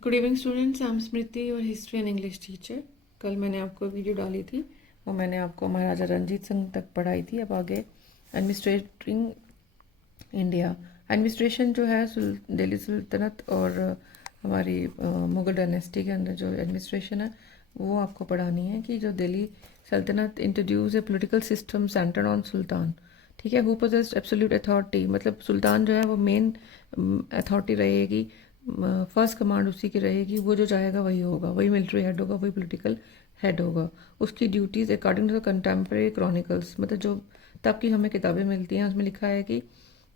Good evening students, I am Smriti और history and English teacher. कल मैंने आपको वीडियो डाली थी, वो मैंने आपको महाराजा रंजीत सिंह तक पढ़ाई थी। अब आगे एडमिनिस्ट्रेटिंग इंडिया, एडमिनिस्ट्रेशन जो है दिल्ली सुल्तनत और हमारी मुगल डायनेस्टी के अंदर जो एडमिनिस्ट्रेशन है वो आपको पढ़ानी है कि जो Delhi Sultanate introduce a political system centred on sultan. ठीक है, हु पोजेस्ड एब्सोल्यूट अथॉरिटी, मतलब सुल्तान जो है वो मेन अथॉरिटी रहेगी, फर्स्ट कमांड उसी की रहेगी। वो जो चाहेगा वही होगा, वही मिलिट्री हेड होगा, वही पॉलिटिकल हेड होगा। उसकी duties according to the contemporary chronicles, मतलब जो तब की हमें किताबें मिलती हैं उसमें लिखा है कि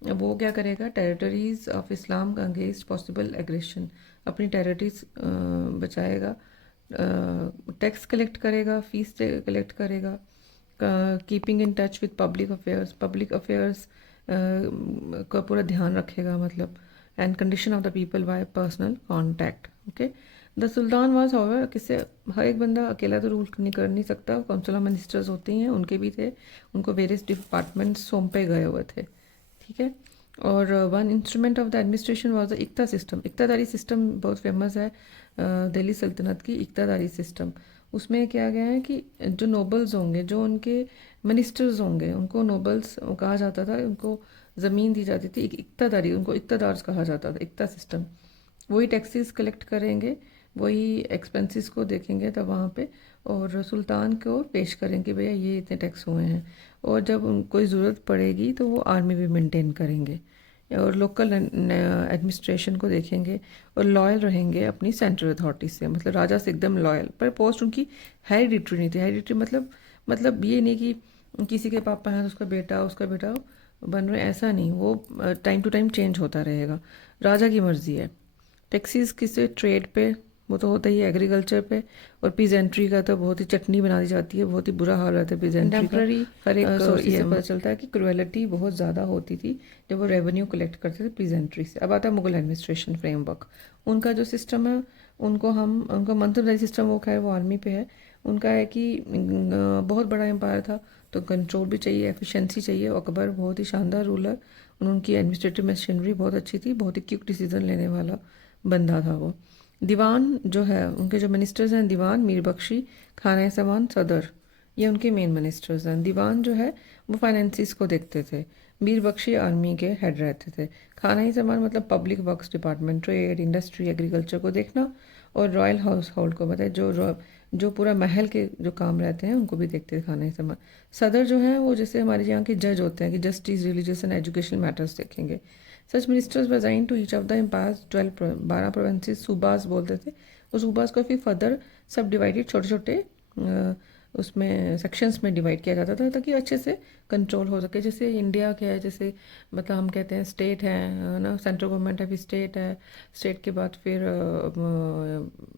वो क्या करेगा, territories of Islam against possible aggression, अपनी टेरिटरीज बचाएगा, टैक्स कलेक्ट करेगा, फीस कलेक्ट करेगा, keeping in touch with public affairs का पूरा ध्यान रखेगा, मतलब and condition of the people bye personal contact. Okay, the sultan was however, किससे, हर एक बंदा अकेला तो रूल नहीं कर नहीं सकता, काउंसिल ऑफ मिनिस्टर्स होती हैं, उनके भी थे, उनको वेरियस डिपार्टमेंट्स सौंपे गए हुए थे। ठीक है, और one instrument of the administration was the iqta system. Iqtadari system बहुत फेमस है दिल्ली सल्तनत की, इक्तादारी सिस्टम। उसमें क्या गया है कि जो नोबल्स होंगे, जो उनके मिनिस्टर्स होंगे, उनको नोबल्स कहा जाता था, उनको ज़मीन दी जाती थी, इक्तादारी, उनको इक्तादार्स कहा जाता था, इक्ता सिस्टम। वही टैक्सेस कलेक्ट करेंगे, वही एक्सपेंसेस को देखेंगे तब वहाँ पे, और सुल्तान को पेश करेंगे, भैया ये इतने टैक्स हुए हैं, और जब कोई ज़रूरत पड़ेगी तो वो आर्मी भी मेंटेन करेंगे, और लोकल एडमिनिस्ट्रेशन को देखेंगे, और लॉयल रहेंगे अपनी सेंट्रल अथॉरिटी से, मतलब राजा से एकदम लॉयल। पर पोस्ट उनकी हेरिडिटरी नहीं थी। हेरिडिटरी मतलब ये नहीं कि किसी के पापा हैं तो उसका बेटा बन रहे, ऐसा नहीं, वो टाइम टू टाइम चेंज होता रहेगा, राजा की मर्जी है। टैक्सीज किससे, ट्रेड पे, वो तो होता ही है, एग्रीकल्चर पे, और पीजेंट्री का तो बहुत ही चटनी बना दी जाती है, बहुत ही बुरा हाल रहता है पीजेंट्री का। हर एक सोर्सेज से पता चलता है कि क्रुएलिटी बहुत ज़्यादा होती थी जब वो रेवेन्यू कलेक्ट करते थे पीजेंट्री से। अब आता है मुगल एडमिनिस्ट्रेशन फ्रेमवर्क। उनका जो सिस्टम है, उनका मंसूबदारी सिस्टम, वो खैर वो आर्मी पे है। उनका है कि बहुत बड़ा एम्पायर था तो कंट्रोल भी चाहिए, एफिशिएंसी चाहिए। अकबर बहुत ही शानदार रूलर, उनकी एडमिनिस्ट्रेटिव मशीनरी बहुत अच्छी थी, बहुत ही क्विक डिसीजन लेने वाला बंदा था वो। दीवान जो है, उनके जो मिनिस्टर्स हैं, दीवान, मीर बख्शी, खाना सामान, सदर, ये उनके मेन मिनिस्टर्स हैं। दीवान जो है वो फाइनेंसिस को देखते थे, मीर बख्शी आर्मी के हेड रहते थे, खाना सामान मतलब public works department, trade, industry, agriculture को देखना, और रॉयल हाउस होल्ड को, मतलब जो पूरा महल के जो काम रहते हैं उनको भी देखते थे, खाना सामान। सदर जो है वो जैसे हमारे यहाँ के जज होते हैं कि justice, religious and educational matters देखेंगे। Such ministers were assigned to each of the empire's 12 provinces, subas बोलते थे। उस सूबास को फिर फर्दर सब डिवाइडेड, छोटे छोटे उसमें सेक्शंस में डिवाइड किया जाता था ताकि अच्छे से कंट्रोल हो सके। जैसे इंडिया क्या है, जैसे मतलब हम कहते हैं स्टेट है ना, सेंट्रल गवर्नमेंट है, फिर स्टेट है, स्टेट के बाद फिर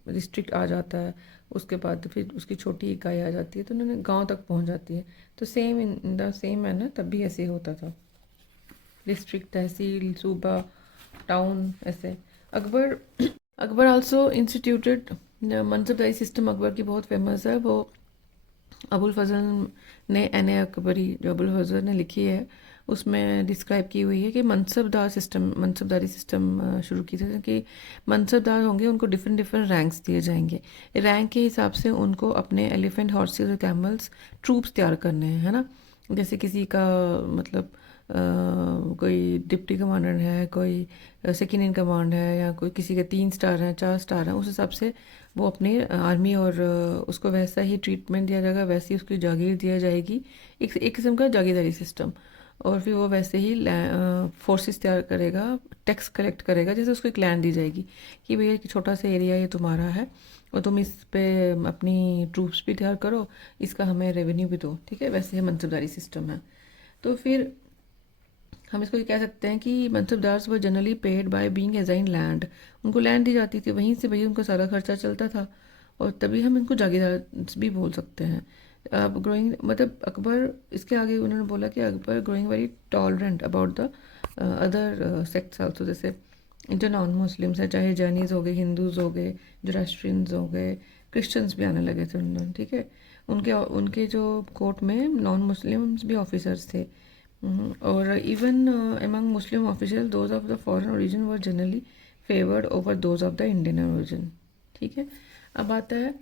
डिस्ट्रिक्ट आ जाता है, उसके बाद फिर उसकी छोटी इकाई आ जाती है, तो उन्होंने गांव तक पहुंच जाती है। तो same in the same manner तब भी ऐसे ही होता था, डिस्ट्रिक्ट, तहसील, सूबा, टाउन, ऐसे। Akbar Akbar also instituted मनसबदारी system, Akbar की बहुत फेमस है वो। अबुल फजल ने एन ए अकबरी जो अबुल फजल ने लिखी है उसमें डिस्क्राइब की हुई है कि मनसबदारी सिस्टम शुरू की थी कि मनसबदार होंगे, उनको डिफरेंट डिफरेंट रैंक्स दिए जाएंगे। रैंक के हिसाब से उनको अपने एलिफेंट, हॉर्सेस और कैमल्स ट्रूप्स तैयार करने हैं, है ना। जैसे किसी का मतलब कोई डिप्टी कमांडर है, कोई सेकेंड इन कमांड है, या कोई किसी के 3 स्टार हैं, 4 स्टार हैं, उस हिसाब से वो अपनी आर्मी और उसको वैसा ही ट्रीटमेंट दिया जाएगा, वैसी उसकी जागीर दिया जाएगी, एक किस्म का जागीरदारी सिस्टम। और फिर वो वैसे ही फोर्सेस तैयार करेगा, टैक्स कलेक्ट करेगा, जैसे उसको एक लैंड दी जाएगी कि भैया एक छोटा सा एरिया ये तुम्हारा है और तुम इस पे अपनी ट्रूप्स भी तैयार करो, इसका हमें रेवेन्यू भी दो। ठीक है, वैसे ही मनसबदारी सिस्टम है। तो फिर हम इसको ये कह सकते हैं कि mansabdars were generally paid by being assigned land, उनको लैंड दी जाती थी, वहीं से भैया उनका सारा खर्चा चलता था, और तभी हम इनको जागीरदार भी बोल सकते हैं। अब ग्रोइंग, मतलब अकबर, इसके आगे उन्होंने बोला कि Akbar growing very tolerant about the other sects also, जैसे जो नॉन मुस्लिम्स हैं, चाहे जैनीज हो गए, हिंदूज हो गए, जोरास्ट्रियंस हो गए, क्रिश्चियंस भी आने लगे थे उन्होंने। ठीक है, उनके उनके जो कोर्ट में नॉन मुस्लिम्स भी ऑफिसर्स थे। और even among Muslim officials, those of the foreign origin were generally favoured over those of the Indian origin. ठीक है, अब आता है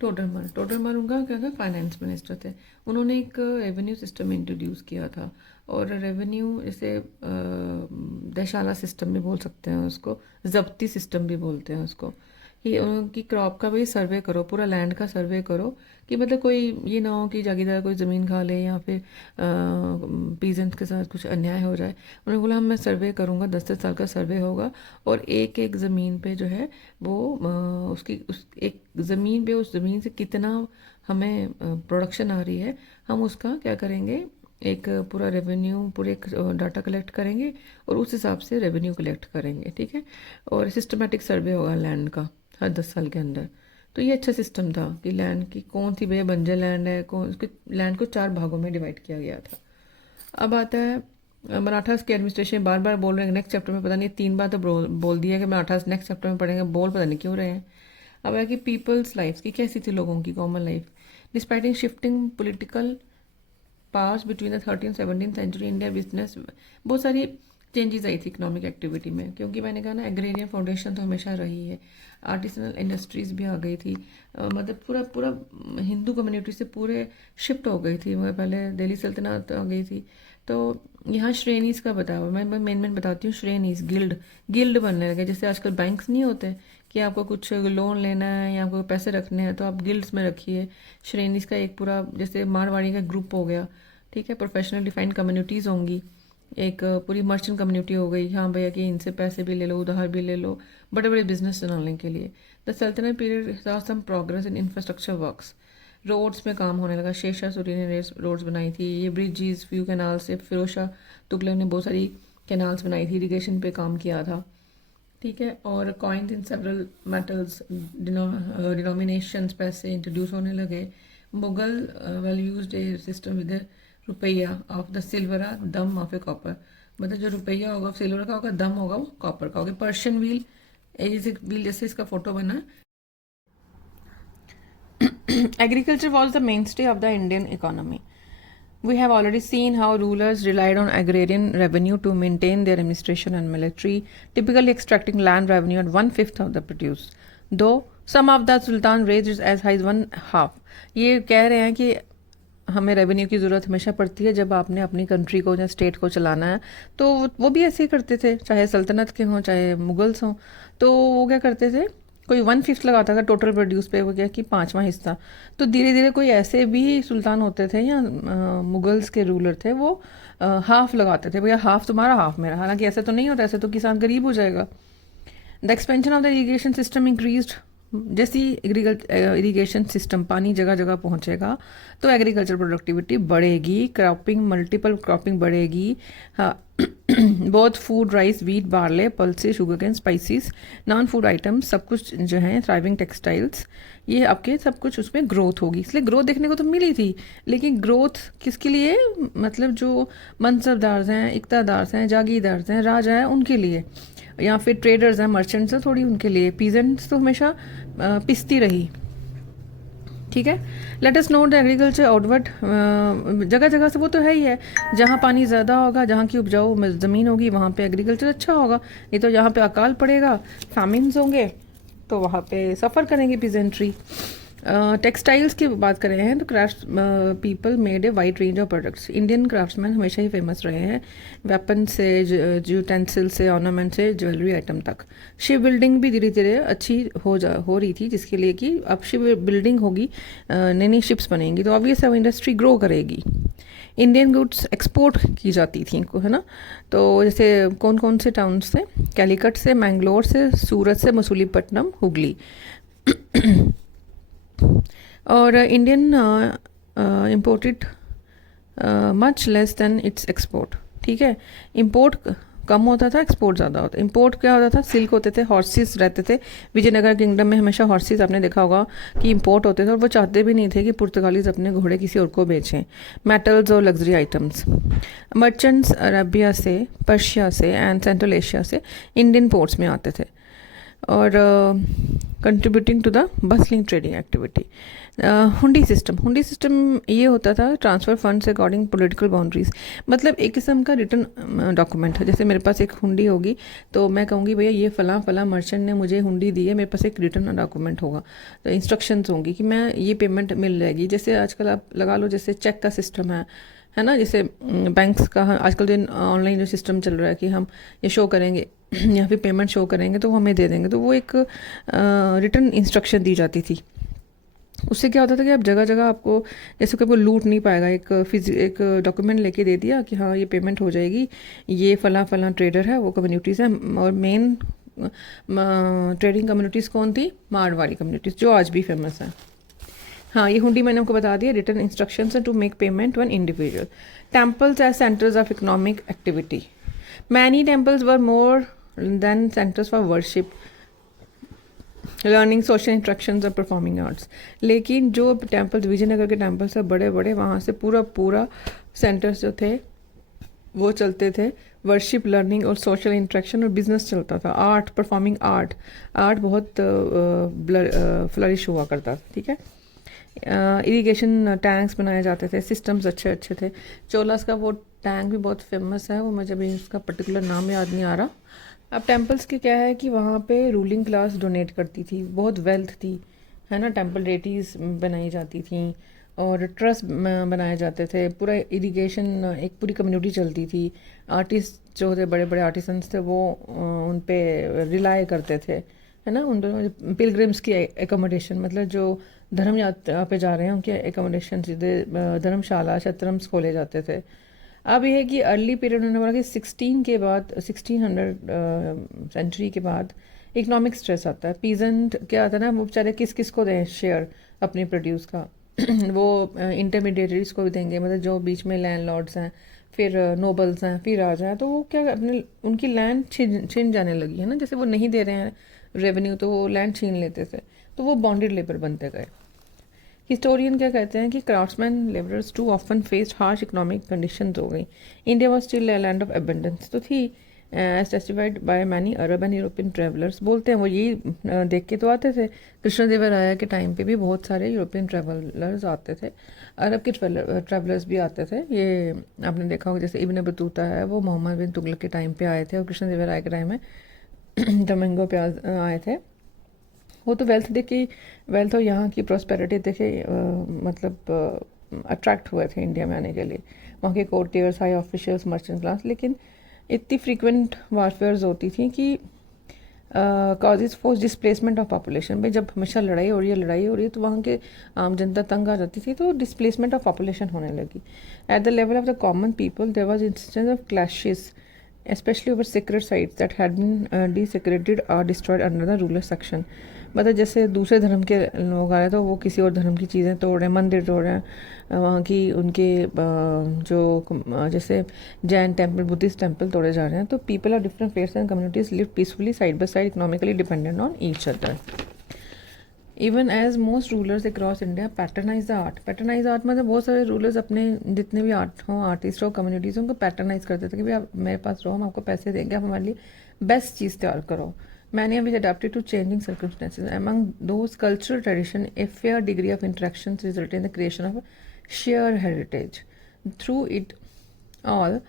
टोडरमल। टोडरमल उनका क्या था, फाइनेंस मिनिस्टर थे। उन्होंने एक रेवेन्यू सिस्टम इंट्रोड्यूस किया था, और रेवेन्यू जैसे दशाला सिस्टम भी बोल सकते हैं उसको, जब्ती सिस्टम भी बोलते हैं उसको, कि उनकी क्रॉप का भी सर्वे करो, पूरा लैंड का सर्वे करो, कि मतलब कोई ये ना हो कि जागीरदार कोई ज़मीन खा ले या फिर पीजेंट्स के साथ कुछ अन्याय हो जाए। उन्होंने बोला मैं सर्वे करूँगा, 10-10 साल का सर्वे होगा, और एक एक ज़मीन पे जो है वो उसकी उस एक ज़मीन पे उस ज़मीन से कितना हमें प्रोडक्शन आ रही है, हम उसका क्या करेंगे, एक पूरा रेवेन्यू, पूरे एक डाटा कलेक्ट करेंगे और उस हिसाब से रेवेन्यू कलेक्ट करेंगे। ठीक है, और सिस्टमेटिक सर्वे होगा लैंड का हर 10 साल के अंदर। तो ये अच्छा सिस्टम था कि लैंड की कौन सी भैया बंजर लैंड है, कौन उसके लैंड को 4 भागों में डिवाइड किया गया था। अब आता है मराठास के एडमिनिस्ट्रेशन। बार बार बोल रहे हैं नेक्स्ट चैप्टर में, पता नहीं 3 बार तो बोल दिया कि मराठास नेक्स्ट चैप्टर में पढ़ेंगे, बोल पता नहीं क्यों रहे हैं। अब है कि पीपल्स लाइफ की कैसी थी, लोगों की common life. Despiting shifting political powers between the 13th 17th century, India business, बहुत सारी चेंजेस आई थी इकोनॉमिक एक्टिविटी में, क्योंकि मैंने कहा ना एग्रेरियन फाउंडेशन तो हमेशा रही है, आर्टिसनल इंडस्ट्रीज भी आ गई थी, मतलब पूरा पूरा हिंदू कम्युनिटी से पूरे शिफ्ट हो गई थी। मगर पहले दिल्ली सल्तनत आ गई थी, तो यहाँ श्रेणीज का बताया, मैं मेन बताती हूँ। श्रेणीज, गिल्ड, गिल्ड बनने लगे। जैसे आजकल बैंक्स नहीं होते कि आपको कुछ लोन लेना है या आपको पैसे रखने हैं तो आप गिल्ड्स में रखिए। श्रेणीज का एक पूरा, जैसे मारवाड़ी का ग्रुप हो गया, ठीक है, प्रोफेशनल डिफाइंड कम्युनिटीज़ होंगी, एक पूरी मर्चेंट कम्युनिटी हो गई, हाँ भैया कि इनसे पैसे भी ले लो, उधार भी ले लो, बड़े बड़े बिजनेस चलाने के लिए। द सल्तनत period saw some progress in infrastructure works, roads में काम होने लगा। शेरशाह सूरी ने रोड्स बनाई थी, ये ब्रिजेस, फ्यू कैनाल से फिरोज शाह तुगलक ने बहुत सारी कैनाल्स बनाई थी, इरीगेशन पे काम किया था। ठीक है, और coins in several metals, denominations, पैसे इंट्रोड्यूस होने लगे। Mughal well used A system with रुपया ऑफ द सिल्वर, दम ऑफ ए कॉपर, मतलब जो रुपया होगा सिल्वर का होगा, दम होगा वो कॉपर का होगा। पर्शियन व्हील, व्हील जैसे इसका फोटो बना। Agriculture was the mainstay of the Indian economy. We have already seen how rulers relied on agrarian revenue to maintain their administration and military, typically extracting land revenue at 1/5 of the produce. Though some of the sultan raised it as high as 1/2. ये कह रहे हैं कि हमें revenue की ज़रूरत हमेशा पड़ती है जब आपने अपनी कंट्री को या स्टेट को चलाना है, तो वो भी ऐसे ही करते थे, चाहे सल्तनत के हों चाहे मुगल्स हों। तो वो क्या करते थे, कोई 1/5 लगाता था टोटल प्रोड्यूस पे, वो क्या कि 5वां हिस्सा। तो धीरे धीरे कोई ऐसे भी सुल्तान होते थे या मुगल्स के रूलर थे, वो हाफ लगाते थे, भैया हाफ तुम्हारा हाफ मेरा। हालांकि ऐसे तो नहीं होता, ऐसे तो किसान गरीब हो जाएगा। The expansion of the irrigation system increased. जैसी इरीगेशन सिस्टम, पानी जगह जगह पहुंचेगा तो एग्रीकल्चर प्रोडक्टिविटी बढ़ेगी, क्रॉपिंग, मल्टीपल क्रॉपिंग बढ़ेगी। बहुत food, rice, wheat, barley, pulses, sugarcane, spices, non food items, सब कुछ जो है, थ्राइविंग टेक्सटाइल्स, ये आपके सब कुछ उसमें ग्रोथ होगी। इसलिए ग्रोथ देखने को तो मिली थी, लेकिन ग्रोथ किसके लिए, मतलब जो मनसबदार हैं, इक़्तिदार हैं, जागीरदार हैं, राजा हैं, उनके लिए, या फिर ट्रेडर्स हैं, मर्चेंट्स हैं, थोड़ी उनके लिए। पीजेंट्स तो हमेशा पिसती रही। ठीक है, let us note the agriculture outward, जगह जगह से वो तो है ही है, जहाँ पानी ज़्यादा होगा, जहाँ की उपजाऊ ज़मीन होगी, वहाँ पे एग्रीकल्चर अच्छा होगा। नहीं तो जहाँ पे अकाल पड़ेगा, फैमिन्स होंगे, तो वहाँ पे सफ़र करेंगे पीजेंट्री। टेक्सटाइल्स की बात करें हैं तो craft people made a wide range of products. Indian craftsman हमेशा ही फेमस रहे हैं, वेपन से, यूटेंसिल से, ऑर्नामेंट से, ज्वेलरी आइटम तक। शिप बिल्डिंग भी धीरे धीरे अच्छी हो रही थी, जिसके लिए कि अब शिप बिल्डिंग होगी, नई नई शिप्स बनेंगी, तो ऑब्वियस है इंडस्ट्री ग्रो करेगी। इंडियन गुड्स एक्सपोर्ट की जाती थी, है ना। तो जैसे कौन कौन से टाउन से, कैलीकट से, मैंगलोर से, सूरत से, मसूलीपट्टनम, हुगली। और Indian imported much less than it's export. ठीक है, इम्पोर्ट कम होता था, एक्सपोर्ट ज़्यादा होता। इम्पोर्ट क्या होता था, सिल्क होते थे, हॉर्सेस रहते थे। विजयनगर किंगडम में हमेशा हॉर्सेस आपने देखा होगा कि इम्पोर्ट होते थे, और वो चाहते भी नहीं थे कि पुर्तगालीज अपने घोड़े किसी और को बेचें। मेटल्स और लग्जरी आइटम्स। मर्चेंट्स अरबिया से, पर्शिया से एंड सेंट्रल एशिया से इंडियन पोर्ट्स में आते थे। और contributing to the bustling trading activity. Hundi system ये होता था transfer funds according political boundaries, मतलब एक किस्म का रिटर्न डॉक्यूमेंट है। जैसे मेरे पास एक हुंडी होगी तो मैं कहूँगी भैया ये फ़लाँ फ़लाँ मर्चेंट ने मुझे हुंडी दी है, मेरे पास एक रिटर्न डॉक्यूमेंट होगा, तो इंस्ट्रक्शंस होंगी कि मैं ये पेमेंट मिल जाएगी। जैसे आजकल आप लगा लो जैसे चेक का सिस्टम है ना, जैसे बैंक्स का आजकल जो ऑनलाइन जो सिस्टम चल रहा है कि हम ये शो करेंगे या फिर पेमेंट शो करेंगे तो वो हमें दे देंगे, तो वो एक रिटर्न इंस्ट्रक्शन दी जाती थी। उससे क्या होता था कि आप जगह जगह आपको जैसे कोई लूट नहीं पाएगा, एक डॉक्यूमेंट लेके दे दिया कि हाँ ये पेमेंट हो जाएगी, ये फ़लाँ फ़लाँ ट्रेडर है, वो कम्युनिटीज़ हैं। और मेन ट्रेडिंग कम्युनिटीज़ कौन थी? मारवाड़ी कम्युनिटीज़, जो आज भी फेमस है। हाँ, ये हुंडी मैंने आपको बता दिया। Return instructions to make payment to an individual. Temples as centres of economic activity. Many temples were more than centres for worship, learning, social interactions और परफॉर्मिंग आर्ट्स। लेकिन जो टेम्पल्स, विजयनगर के टेम्पल्स है बड़े बड़े, वहाँ से पूरा सेंटर्स जो थे वो चलते थे, वर्शिप, लर्निंग और सोशल इंट्रैक्शन, और बिजनेस चलता था, आर्ट, परफॉर्मिंग आर्ट बहुत फ्लरिश हुआ करता था। ठीक है, इरिगेशन टैंक्स बनाए जाते थे, सिस्टम्स अच्छे अच्छे थे। चोलास का वो टैंक भी बहुत फेमस है, वो मुझे भी उसका पर्टिकुलर नाम याद नहीं आ रहा। अब टेम्पल्स के क्या है कि वहाँ पे रूलिंग क्लास डोनेट करती थी, बहुत वेल्थ थी, है ना। टेम्पल डेटीज़ बनाई जाती थी और ट्रस्ट बनाए जाते थे, पूरा इरिगेशन, एक पूरी कम्युनिटी चलती थी। आर्टिस्ट जो थे, बड़े बड़े आर्टिसंस थे, वो उन पे रिलाई करते थे, है ना। उन दोनों पिलग्रिम्स की एकोमोडेशन, मतलब जो धर्म यात्रा पे जा रहे हैं उनके एकोमोडेशन, सीधे धर्मशाला, शतरम्स खोले जाते थे। अब यह है कि अर्ली पीरियड उन्होंने बोला कि 16 के बाद, 1600 सेंचुरी के बाद इकोनॉमिक स्ट्रेस आता है। पीजेंट क्या आता है ना, वो बेचारे किस किस को दें शेयर अपने प्रोड्यूस का वो इंटरमीडिएटरीज को भी देंगे, मतलब जो बीच में लैंडलॉर्ड्स हैं, फिर नोबल्स हैं, फिर राजा हैं, तो वो क्या अपने उनकी लैंड छीन जाने लगी है ना। जैसे वो नहीं दे रहे हैं रेवेन्यू तो वो लैंड छीन लेते थे, तो वो बॉन्डेड लेबर बनते गए। हिस्टोरियन क्या कहते हैं कि craftsman labourers too often faced harsh economic conditions हो गई। India was still a land of abundance तो थी, as testified by many Arab and European travellers. बोलते हैं वो यही देख के तो आते थे। कृष्णदेवराया के टाइम पे भी बहुत सारे यूरोपियन ट्रैवलर्स आते थे, अरब के ट्रैवलर्स भी आते थे। ये आपने देखा होगा, जैसे इब्न बतूता है, वो मोहम्मद बिन तुगलक के टाइम पे आए थे, और कृष्णदेवराया के टाइम में डोमिंगो पे आए थे। वो तो वेल्थ देखे, वेल्थ और यहाँ की प्रॉस्पेरिटी देखे मतलब अट्रैक्ट हुए थे इंडिया में आने के लिए। वहाँ के courtiers, high officials, merchant class. लेकिन इतनी फ्रीक्वेंट वारफेयर्स होती थी कि causes for displacement of population. भाई जब हमेशा लड़ाई हो रही है तो वहाँ के आम जनता तंग आ जाती थी, तो डिस्प्लेसमेंट ऑफ पॉपुलेशन होने लगी। At the level of the common people there was instance of clashes, especially over sacred sites that had been desecrated or destroyed under the ruler section। मतलब जैसे दूसरे धर्म के लोग आ रहे हैं तो वो किसी और धर्म की चीज़ें तोड़ रहे हैं, मंदिर तोड़ रहे हैं, वहाँ की उनके जो जैसे जैन टेम्पल, बुद्धिस्ट टेम्पल तोड़े जा रहे हैं। तो people of different faiths and communities live peacefully side by side, economically dependent on each other. Even as most rulers across India patronise the art. Patronise art मतलब बहुत सारे रूलर्स अपने जितने भी आर्ट हों, आर्टिस्ट हो, कम्युनिटीज़ उनको patronise करते थे कि भाई आप मेरे पास रहो, हम आपको पैसे देंगे, आप हमारे लिए बेस्ट चीज़ तैयार करो। Many of is adapted to changing circumstances. Among those cultural tradition a fair degree of interaction result in the creation of share heritage. Through it all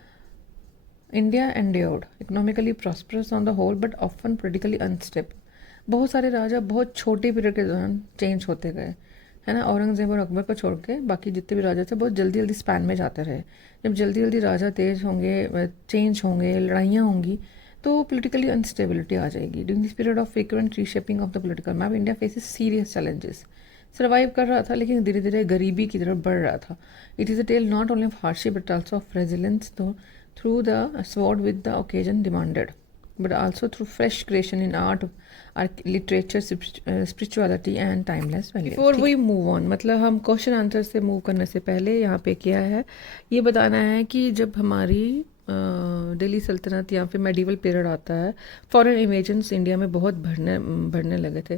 India endured economically prosperous on the whole but often politically unstable. बहुत सारे राजा बहुत छोटे period के दौरान change होते गए, है ना। औरंगजेब और अकबर को छोड़ के बाकी जितने भी राजा थे बहुत जल्दी जल्दी स्पैन में जाते रहे। जब जल्दी जल्दी राजा तेज होंगे, चेंज होंगे, लड़ाइयाँ होंगी, तो पोलिटिकली अनस्टेबिलिटी आ जाएगी। During this period of frequent reshaping of the political map India faces serious challenges. Survive कर रहा था लेकिन धीरे धीरे गरीबी की तरफ बढ़ रहा था। It is a tale not only of hardship but also of resilience through the sword with the occasion demanded, but also through fresh creation in art, literature, spirituality and timeless values। Before we move on, मतलब हम question answer से move करने से पहले यहाँ पे क्या है ये बताना है कि जब हमारी दिल्ली सल्तनत या फिर मेडिवल पीरियड आता है, फॉरेन इन्वेजन्स इंडिया में बहुत बढ़ने लगे थे।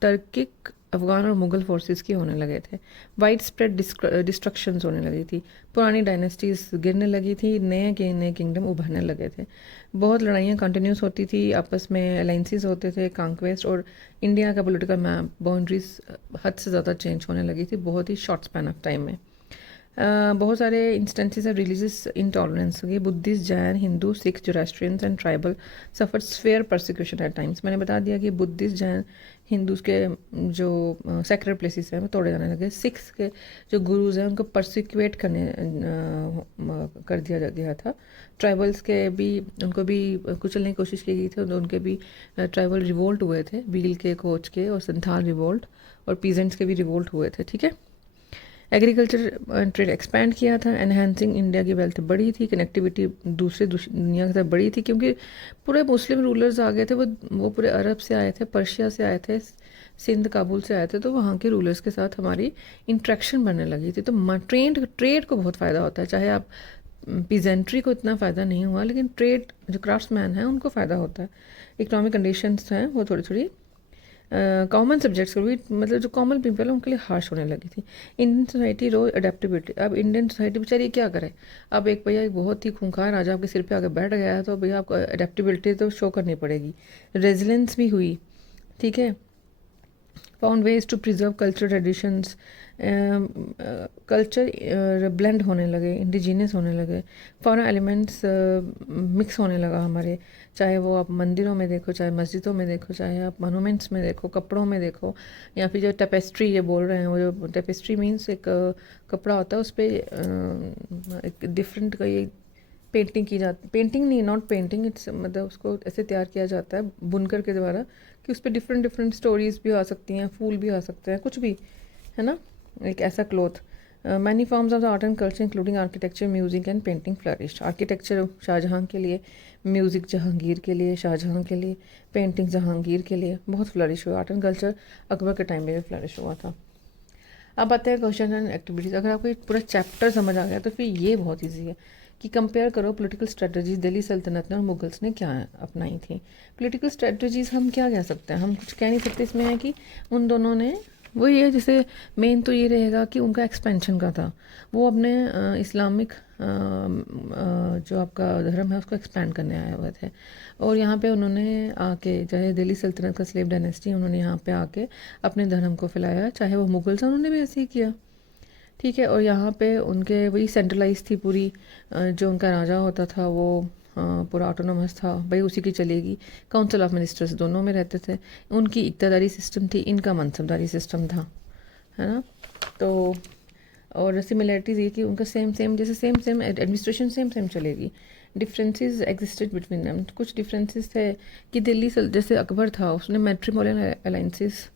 टर्किक अफ़गान और मुग़ल फोर्सेस की होने लगे थे। वाइड स्प्रेड डिस्ट्रक्शंस होने लगी थी, पुरानी डायनेस्टीज़ गिरने लगी थी, नए किंगडम उभरने लगे थे। बहुत लड़ाइयाँ कंटिन्यूस होती थी, आपस में अलाइंसेस होते थे, कॉन्क्वेस्ट, और इंडिया का पॉलिटिकल मैप बाउंड्रीज हद से ज़्यादा चेंज होने लगी थी बहुत ही शॉर्ट स्पैन ऑफ टाइम में। बहुत सारे इंस्टेंसेस ऑफ रिलीजियस इंटॉलरेंस हुई। Buddhist, Jain, Hindu, Sikh, Zoroastrians and tribal suffer sphere persecution at times. मैंने बता दिया कि बुद्धिस्ट, जैन, हिंदूज के जो सेक्रेट प्लेसेस हैं वो तोड़े जाने लगे। सिख्स के जो गुरुज हैं उनको परसिक्यूट कर दिया गया था। ट्राइबल्स के भी उनको भी कुचलने की कोशिश की गई थी, उनके भी ट्राइबल रिवोल्ट हुए थे, भील के, कोच के और संथाल रिवोल्ट, और पीजेंट्स के भी रिवोल्ट हुए थे। ठीक है। एग्रीकल्चर ट्रेड एक्सपैंड किया था, एनहेंसिंग इंडिया की वेल्थ बढ़ी थी, कनेक्टिविटी दूसरे दुनिया के साथ बढ़ी थी, क्योंकि पूरे मुस्लिम रूलर्स आ गए थे। वो पूरे अरब से आए थे, पर्शिया से आए थे, सिंध, काबुल से आए थे, तो वहाँ के रूलर्स के साथ हमारी इंट्रैक्शन बढ़ने लगी थी। तो ट्रेड को बहुत फ़ायदा होता है, चाहे आप पीजेंट्री को इतना फ़ायदा नहीं हुआ, लेकिन ट्रेड जो क्राफ्ट्समैन हैं उनको फ़ायदा होता है। इकोनॉमिक कंडीशंस हैं वो थोड़ी थोड़ी कॉमन सब्जेक्ट्स को भी, मतलब जो कॉमन पीपल है उनके लिए हार्श होने लगी थी। इंडियन सोसाइटी रो अडेप्टेबिलिटी। अब इंडियन सोसाइटी बेचारी क्या करे, अब एक भैया एक बहुत ही खूंखार राजा आपके सिर पे आके बैठ गया है, तो भैया आपको अडेप्टेबिलिटी तो शो करनी पड़ेगी, रेजिलेंस भी हुई। ठीक है। Found ways to preserve culture traditions, culture blend होने लगे, इंडिजीनियस होने लगे, फॉरेन एलिमेंट्स मिक्स होने लगा हमारे, चाहे वो आप मंदिरों में देखो, चाहे मस्जिदों में देखो, चाहे आप मोनूमेंट्स में देखो, कपड़ों में देखो, या फिर जो टेपेस्ट्री ये बोल रहे हैं, वो जो टेपेस्ट्री मीन्स एक कपड़ा होता है उस पर एक डिफरेंट का ये पेंटिंग की जाती, पेंटिंग नहीं, नॉट पेंटिंग, इट्स मतलब उसको ऐसे तैयार किया जाता है बुनकर के द्वारा कि उस पर डिफरेंट डिफरेंट स्टोरीज भी आ सकती हैं, फूल भी आ सकते हैं, कुछ भी, है ना, एक ऐसा cloth. Many forms of the art and culture including architecture, music and painting flourished. Architecture Shahjahan के लिए, म्यूज़िक जहांगीर के लिए, शाहजहाँ के लिए, पेंटिंग जहांगीर के लिए बहुत फ्लरिश हुआ। आर्ट एंड कल्चर अकबर के टाइम में भी फ्लरिश हुआ था। अब आते हैं क्वेश्चन एंड एक्टिविटीज़। अगर आपको पूरा चैप्टर समझ आ गया तो फिर ये बहुत ईजी है कि कंपेयर करो पॉलिटिकल स्ट्रेटजीज दिल्ली सल्तनत ने और मुगल्स ने क्या अपनाई थी। पॉलिटिकल स्ट्रेटजीज हम क्या कह सकते हैं, हम कुछ कह नहीं सकते इसमें, है कि उन दोनों ने वही है, जैसे मेन तो ये रहेगा कि उनका एक्सपेंशन का था, वो अपने इस्लामिक जो आपका धर्म है उसको एक्सपैंड करने आए हुए थे, और यहाँ पे उन्होंने आके, चाहे दिल्ली सल्तनत का स्लेव डायनेस्टी, उन्होंने यहाँ पे आके अपने धर्म को फैलाया, चाहे वो मुगल्स हैं उन्होंने भी ऐसे ही किया। ठीक है। और यहाँ पे उनके वही सेंट्रलाइज थी पूरी, जो उनका राजा होता था वो पूरा ऑटोनोमस था, भाई उसी की चलेगी। काउंसिल ऑफ मिनिस्टर्स दोनों में रहते थे, उनकी इक्तदारी सिस्टम थी, इनका मनसबदारी सिस्टम था, है ना। तो और सिमिलरिटीज़ ये कि उनका सेम जैसे सेम एडमिनिस्ट्रेशन सेम चलेगी। डिफरेंसेस एग्जिस्टेड बिटवीन देम, कुछ डिफरेंसेस थे कि दिल्ली जैसे अकबर था उसने मैट्रिमोनियल अलाइंसेस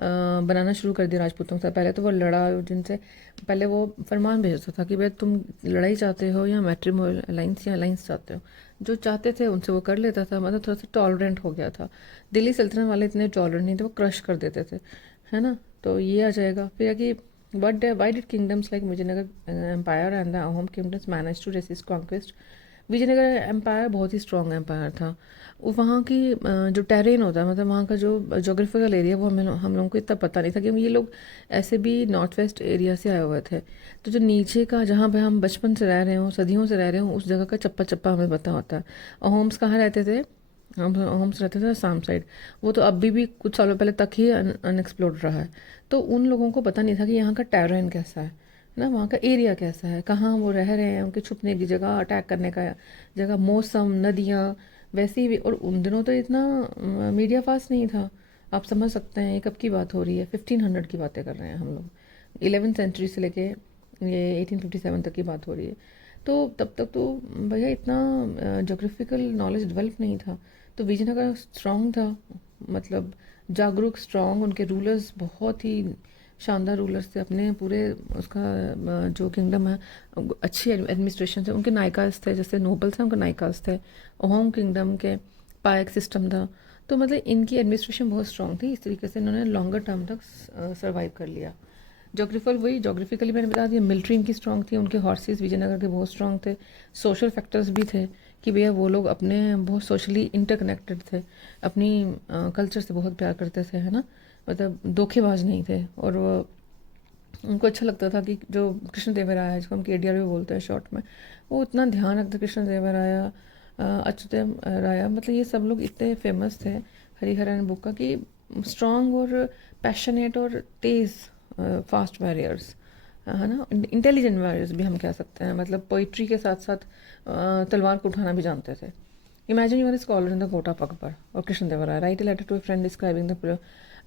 बनाना शुरू कर दिया राजपूतों के साथ। पहले तो वो लड़ा, जिनसे पहले वो फरमान भेजता था कि भाई तुम लड़ाई चाहते हो या मैट्रिमोनियल अलाइंस या अलाइंस चाहते हो, जो चाहते थे उनसे वो कर लेता था, मतलब थोड़ा सा टॉलरेंट हो गया था। दिल्ली सल्तनत वाले इतने टॉलरेंट नहीं थे, वो क्रश कर देते थे, है ना। तो ये आ जाएगा फिर कि why did kingdoms like Vijayanagara empire and the Ahom kingdoms manage to resist conquest. Vijayanagara empire बहुत ही स्ट्रॉन्ग एम्पायर था। वहाँ की जो टेरेन होता है, मतलब वहाँ का जो जोग्राफिकल एरिया, वो हम लोगों को इतना पता नहीं था, क्योंकि ये लोग ऐसे भी नॉर्थ वेस्ट एरिया से आए हुए थे। तो जो नीचे का, जहाँ पे हम बचपन से रह रहे हों, सदियों से रह रहे हों, उस जगह का चप्पा चप्पा हमें पता होता है। और होम्स कहाँ रहते थे, हम होम्स रहते थे आसाम साइड, वो तो अभी भी कुछ सालों पहले तक ही अनएक्सप्लोर्ड रहा है। तो उन लोगों को पता नहीं था कि यहाँ का टेरेन कैसा है ना, वहाँ का एरिया कैसा है, कहाँ वो रह रहे हैं, उनके छुपने की जगह, अटैक करने का जगह, मौसम, नदियाँ, वैसे ही। और उन दिनों तो इतना मीडिया फास्ट नहीं था, आप समझ सकते हैं ये कब की बात हो रही है, 1500 की बातें कर रहे हैं हम लोग, 11th सेंचुरी से लेके ये 1857 तक की बात हो रही है। तो तब तक तो भैया इतना जोग्राफिकल नॉलेज डेवलप नहीं था। तो विजयनगर स्ट्रॉन्ग था, मतलब जागरूक, स्ट्रॉन्ग, उनके रूलर्स बहुत ही शानदार रूलर्स थे, अपने पूरे उसका जो किंगडम है अच्छी एडमिनिस्ट्रेशन थे, उनके नायकास थे, जैसे नोबल्स हैं उनके नायकास थे। होम किंगडम के पायक सिस्टम था। तो मतलब इनकी एडमिनिस्ट्रेशन बहुत स्ट्रॉन्ग थी, इस तरीके से इन्होंने लॉन्गर टर्म तक सर्वाइव कर लिया। जोग्राफिकली मैंने बता दिया, मिलिट्री इनकी स्ट्रॉन्ग थी, उनके हॉर्सेस विजयनगर के बहुत स्ट्रॉन्ग थे। सोशल फैक्टर्स भी थे कि भैया वो लोग अपने बहुत सोशली इंटरकनेक्टेड थे, अपनी कल्चर से बहुत प्यार करते थे, है ना, मतलब धोखेबाज नहीं थे। और वो उनको अच्छा लगता था कि जो कृष्ण देव राय है, जिसको हम केडीआर भी बोलते हैं शॉर्ट में, वो इतना ध्यान रखते, कृष्ण देव राय, अच्युत राय, मतलब ये सब लोग इतने फेमस थे हरिहरन बुक का कि स्ट्रॉन्ग और पैशनेट और तेज़ फास्ट वॉरियर्स, है ना, इंटेलिजेंट वॉरियर्स भी हम कह सकते हैं, मतलब पोइट्री के साथ साथ तलवार को उठाना भी जानते थे। Imagine your scholar in the court of Akbar और Krishna Deva Raya, write a letter to a friend describing the,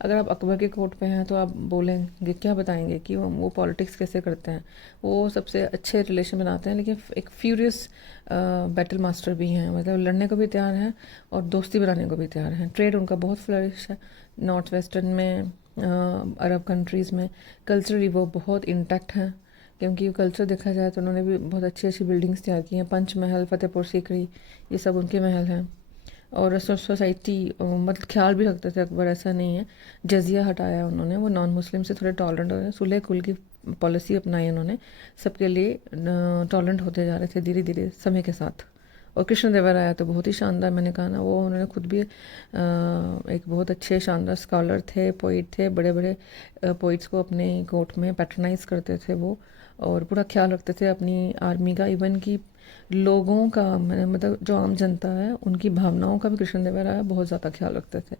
अगर आप अकबर के कोर्ट पे हैं तो आप बोलेंगे, क्या बताएंगे कि वो पॉलिटिक्स कैसे करते हैं, वो सबसे अच्छे रिलेशन बनाते हैं, लेकिन एक फ्यूरियस बैटल मास्टर भी हैं, मतलब लड़ने को भी तैयार हैं और दोस्ती बनाने को भी तैयार हैं। ट्रेड उनका बहुत फ्लरिश है नॉर्थ वेस्टर्न में, अरब कंट्रीज़ में। कल्चरली वो बहुत इंटैक्ट हैं, क्योंकि कल्चर देखा जाए तो उन्होंने भी बहुत अच्छी अच्छी बिल्डिंग्स तैयार की हैं, पंच महल, फतेहपुर सीकरी, ये सब उनके महल हैं। और सोसाइटी मतलब ख्याल भी रखते थे अकबर, ऐसा नहीं है। जजिया हटाया उन्होंने, वो नॉन मुस्लिम से थोड़े टॉलरेंट हो रहे, सुलह कुल की पॉलिसी अपनाई उन्होंने, सबके लिए टॉलरेंट होते जा रहे थे धीरे धीरे समय के साथ। और कृष्ण देव राय तो बहुत ही शानदार, मैंने कहा ना, वो उन्होंने खुद भी एक बहुत अच्छे शानदार स्कॉलर थे, पोइट थे, बड़े बड़े पोइट्स को अपने कोर्ट में पैट्रनाइज करते थे वो, और पूरा ख्याल रखते थे अपनी आर्मी का, इवन की लोगों का, मतलब जो आम जनता है उनकी भावनाओं का भी कृष्ण देव राय बहुत ज़्यादा ख्याल रखते थे,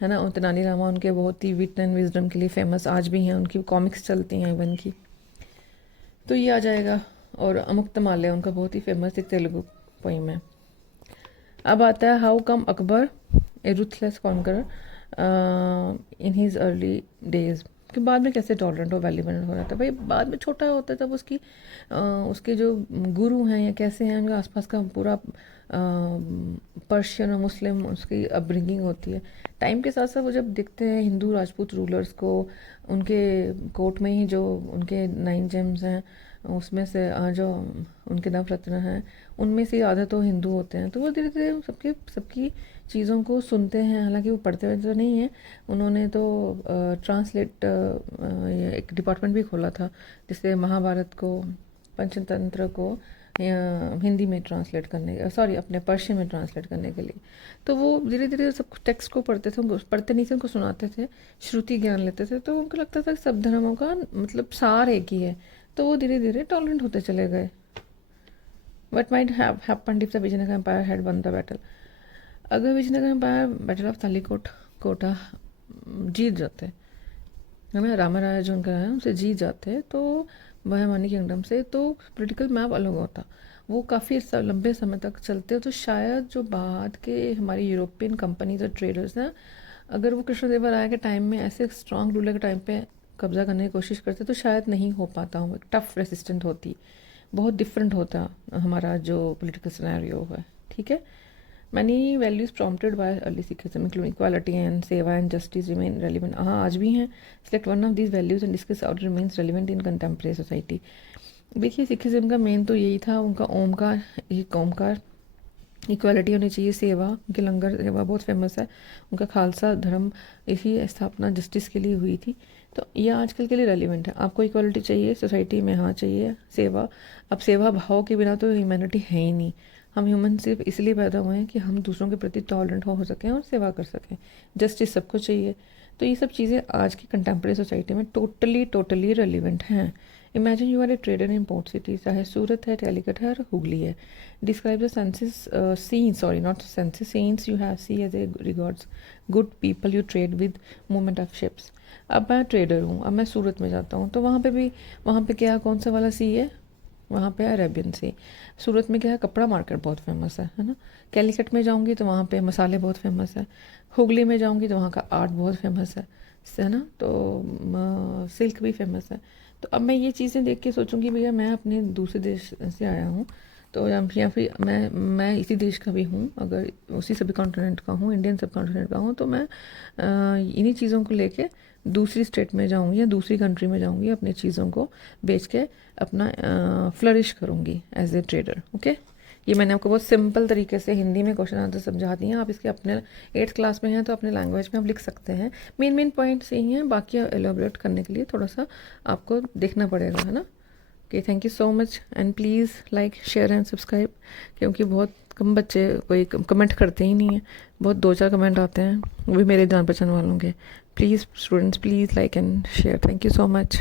है ना। और तेनाली रामा उनके बहुत ही विट एंड विजडम के लिए फेमस आज भी हैं, उनकी कॉमिक्स चलती हैं इवन की, तो ये आ जाएगा। और अमुक्तमाल्य उनका बहुत ही फेमस एक तेलुगु पोइम है। अब आता है how come Akbar A ruthless conqueror in his early days, कि बाद में कैसे टॉलरेंट और वैल्यूबल हो रहा था। भाई बाद में छोटा होता है तब उसकी उसके जो गुरु हैं या कैसे हैं, उनके आसपास का पूरा पर्शियन और मुस्लिम उसकी अपब्रिंगिंग होती है। टाइम के साथ साथ वो जब देखते हैं हिंदू राजपूत रूलर्स को, उनके कोर्ट में ही जो उनके 9 जेम्स हैं उसमें से जो उनके नवरत्न हैं उनमें से आधे तो हिंदू होते हैं, तो वो धीरे धीरे सबकी चीज़ों को सुनते हैं। हालांकि वो पढ़ते हुए तो नहीं है, उन्होंने तो ट्रांसलेट एक डिपार्टमेंट भी खोला था, जिससे महाभारत को, पंचतंत्र को हिंदी में ट्रांसलेट करने, सॉरी अपने पर्शियन में ट्रांसलेट करने के लिए। तो वो धीरे धीरे सब टेक्स्ट को पढ़ते थे, उनको पढ़ते नहीं थे, उनको सुनाते थे, श्रुति ज्ञान लेते थे, तो उनको लगता था कि सब धर्मों का मतलब सार एक ही है, तो वो धीरे धीरे टॉलरेंट होते चले गए। What might have happened if the Vijayanagara empire had won the battle, अगर Vijayanagara empire battle of Talikota Kota जीत जाते, हमें रामाराय जो उनका है उनसे जीत जाते, तो बहमानी किंगडम से, तो पॉलिटिकल मैप अलग होता, वो काफ़ी लंबे समय तक चलते। तो शायद जो बाद के हमारी यूरोपियन कंपनीज और ट्रेडर्स हैं, अगर वो कृष्णदेव राय के टाइम में ऐसे स्ट्रॉन्ग रूलर के टाइम पे कब्जा करने की कोशिश करते, तो शायद नहीं हो पाता हूँ, एक टफ रेसिस्टेंट होती, बहुत डिफरेंट होता हमारा जो पॉलिटिकल सिनेरियो है, ठीक है। Many values prompted by early Sikhism, including equality and seva and justice, remain relevant. हाँ आज भी हैं। Select one of these values and discuss how it remains relevant in contemporary society. देखिए सिखिज्म का main तो यही था, उनका ओमकार, एक ओमकार, इक्वालिटी होनी चाहिए, सेवा, उनके लंगर सेवा बहुत फेमस है, उनका खालसा धर्म इसी स्थापना जस्टिस के लिए हुई थी, तो ये आजकल के लिए रेलिवेंट है। आपको इक्वालिटी चाहिए सोसाइटी में, हाँ चाहिए, सेवा, अब सेवा भाव के बिना तो ह्यूमैनिटी है ही नहीं। हम ह्यूमन सिर्फ इसलिए पैदा हुए हैं कि हम दूसरों के प्रति टॉलरेंट हो सकें और सेवा कर सकें, जस्टिस सबको चाहिए। तो ये सब चीज़ें आज की कंटेम्प्रेरी सोसाइटी में टोटली रेलिवेंट हैं। Imagine you R A trader in port city, चाहे सूरत है, कैलिकट है और हुगली है। Describe the senses scenes, sorry not senses, scenes you have C as a regards good people you trade with movement of ships. अब मैं trader हूँ, अब मैं सूरत में जाता हूँ, तो वहाँ पे क्या, कौन सा वाला सी है, वहाँ पे है अरेबियन सी। सूरत में क्या है, कपड़ा मार्केट बहुत फेमस है ना। कैलिकट में जाऊँगी तो वहाँ पे मसाले बहुत फेमस है। हुगली में जाऊँगी तो वहाँ का आर्ट बहुत फेमस है ना, तो सिल्क भी फेमस है। तो अब मैं ये चीज़ें देख के सोचूंगी भैया मैं अपने दूसरे देश से आया हूँ, तो या फिर मैं इसी देश का भी हूँ, अगर उसी सब कॉन्टिनेंट का हूँ, इंडियन सब कॉन्टिनेंट का हूँ, तो मैं इन्हीं चीज़ों को लेके दूसरी स्टेट में जाऊँगी या दूसरी कंट्री में जाऊँगी, अपनी चीज़ों को बेच के अपना फ्लरिश करूँगी एज ए ट्रेडर। ओके, ये मैंने आपको बहुत सिंपल तरीके से हिंदी में क्वेश्चन आंसर समझा दिए हैं। आप इसके अपने 8th क्लास में हैं तो अपने लैंग्वेज में आप लिख सकते हैं। मेन पॉइंट्स यही हैं, बाकी एलोबरेट करने के लिए थोड़ा सा आपको देखना पड़ेगा, है ना। Okay, thank you so much and please like share and subscribe, क्योंकि बहुत कम बच्चे कोई कमेंट करते ही नहीं हैं, बहुत 2-4 कमेंट आते हैं, वो भी मेरे जान पहचान वालों के। Please students, please like and share. Thank you so much.